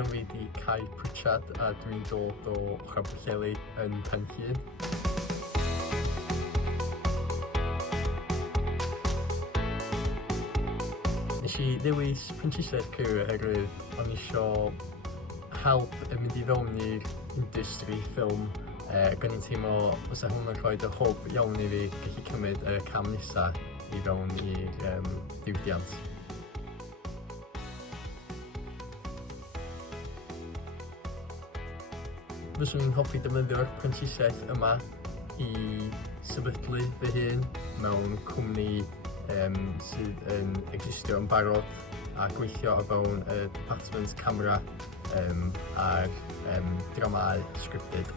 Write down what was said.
Enw fi di Cai Pritchard a dwi'n dod o ochr Pwllheli yn Prentisiaid. Nes i ddewis Prentisiaid CRIW oherwydd o'n i isio help yn mynd i fewn i'r industry ffilm. Ac o'n i'n teimlo os hwn yn rhoi y hwb iawn i fi gallu cymryd y cam nesaf i fewn i'r diwydiant. Fyswn i'n hoffi defnyddio'r prentisiaid yma i sefydlu fy hun mewn cwmni sydd yn existio yn barod a gweithio o fewn y department camera a'r dramau scripted.